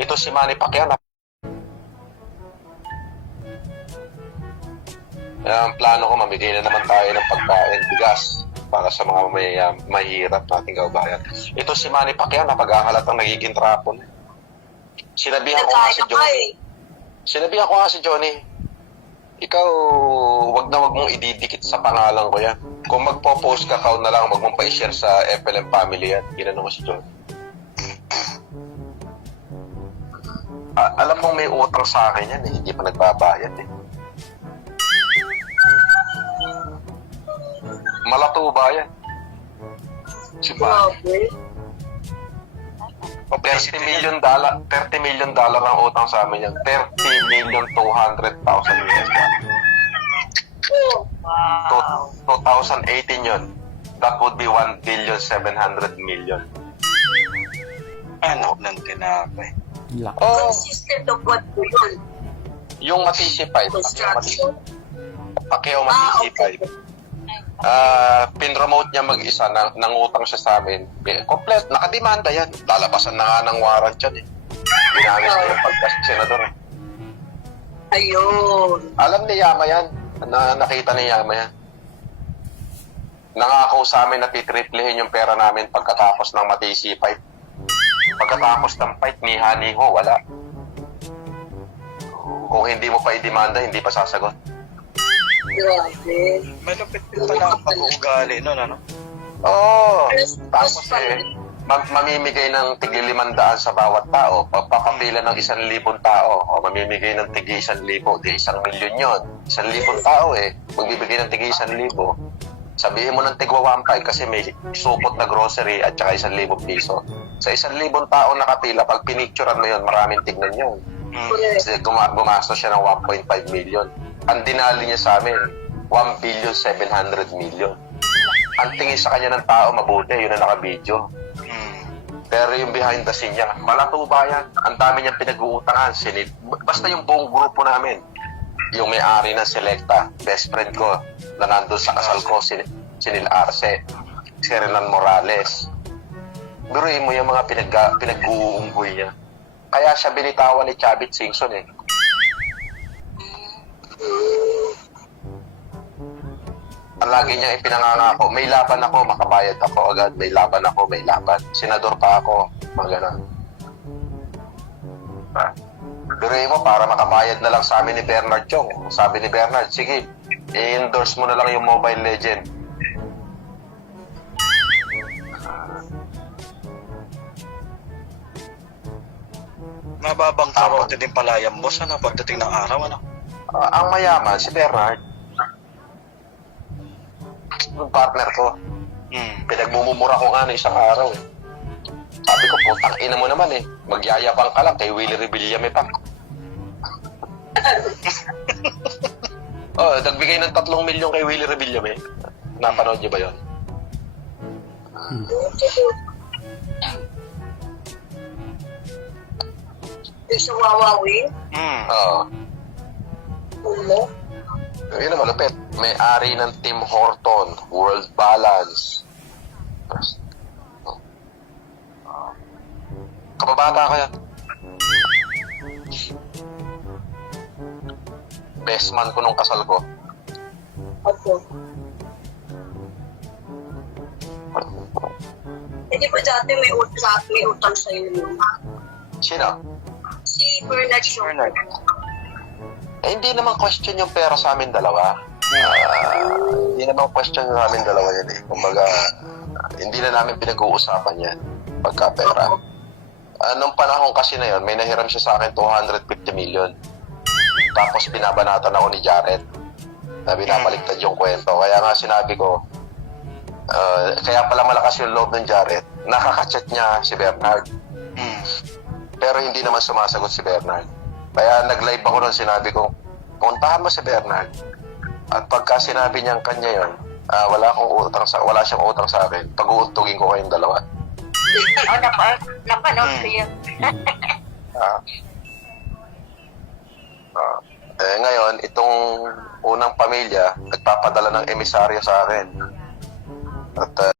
Ito si Manny Pacquiao. Ang plano ko, mamigay na naman tayo ng pagkain, bigas, para sa mga mahirap nating kababayan. Ito si Manny Pacquiao, napag-ahalatang nagiging trapon. Sinabihan ko nga si Johnny, ikaw, wag mong ididikit sa pangalan ko yan. Kung magpo-post ka, na lang, wag mong pa-share sa FLM family yan. Ginano mo si Johnny. Alam mong may utang sa akin yan, hindi pa nagbabayad eh. Malatuba yan. Si Manny. $30 million ang utang sa amin yan. $30,200,000 US. Wow. 2018 yun. That would be $1,700,000,000. Ano ng tinapay? Oh, Consistent of what po yun? yung Matisi 5. Construction? Pacquiao Matisi 5. Pinromote niya mag-isa, nangutang siya sa amin. Complete, nakademanda yan. Lalabasan na nga ng warrant yan eh. Ginamit na yung pagka-senador eh. Ayun. Alam ni Yama yan. Nakita ni Yama yan. Nangako sa amin na titriplehin yung pera namin pagkatapos ng Matisi 5. Pagkatapos ng fight, niha-niho, wala. Kung hindi mo pa i-demanda, hindi pa sasagot. Grabe. Malupit din pala ang pag-uugali nun, ano? Oo. Tapos mamimigay ng tigli 500 sa bawat tao. Pagpapapila ng 1,000 tao. O mamimigay ng tigli 1,000. Di 1,000,000 yun. 1,000 tao eh. Magbibigay ng tigli 1,000. Sabihin mo ng tigwa 1,500 kasi may supot na grocery at saka 1,000 piso. Sa 1,000 tao nakapila, pag pinicturean mo yun, maraming tignan yun. Kasi gumastos siya ng 1.5 million. Ang dinali niya sa amin, 1,700,000,000. Ang tingin sa kanya ng tao, mabuti, yun ang naka-video. Pero yung behind the scene niya, malatuba yan. Ang dami niyang pinag-uutangan. Basta yung buong grupo namin, yung may-ari ng Selecta, best friend ko, na nandun sa kasal ko, si Nil Arce, si Renan Morales. Biruin mo yung mga pinag-uunggoy niya. Kaya siya binitawan ni Chavit Singson eh. Ang lagi niya ipinangangako, may laban ako, makabayad ako agad, may laban ako, may laban. Senador pa ako, mga ganun. Biruin mo, para makabayad na lang sa amin ni Bernard Chong. Sabi ni Bernard, sige, i-endorse mo na lang yung Mobile Legend. Mababang karote din pala yung boss, ano? Pagdating ng araw, ano? Ang mayaman, si Bernard. Yung partner ko. Pinagmumura ko nga na isang araw eh. Sabi ko, putang ina mo naman eh. Magyayabang ka lang kay Willie Rebillame pa. Nagbigay ng 3 milyon kay Willie Rebillame. Napanood niyo ba yun? Yung sa Wawawi? Oo. Ulo? Yun ang malupit. May-ari ng Tim Horton, World Balance. Kababata ka yan. Best man ko nung kasal ko. Opo. Hindi ba dati may utang sa'yo yun? Sino? Si Bernard Shaw. Hindi naman question yung pera sa amin dalawa. Hindi naman question sa amin dalawa yan eh. Kumbaga, hindi na namin pinag-uusapan yan pagka pera. Nung panahon kasi na yun, may nahiram siya sa akin 250 million. Tapos binabanatan ako ni Jared na binabaliktad yung kwento. Kaya nga sinabi ko, kaya pala malakas yung loob ng Jared, nakaka-chat niya si Bernard. Pero hindi naman sumasagot si Bernard. Kaya nag-live ako nun, sinabi ko, puntahan mo si Bernard. At pagka sinabi niyang kanya yun, wala siyang utang sa akin, pag-uuntugin ko kayong dalawa. Napanood ko yun. Ngayon, itong unang pamilya, nagpapadala ng emisaryo sa akin. At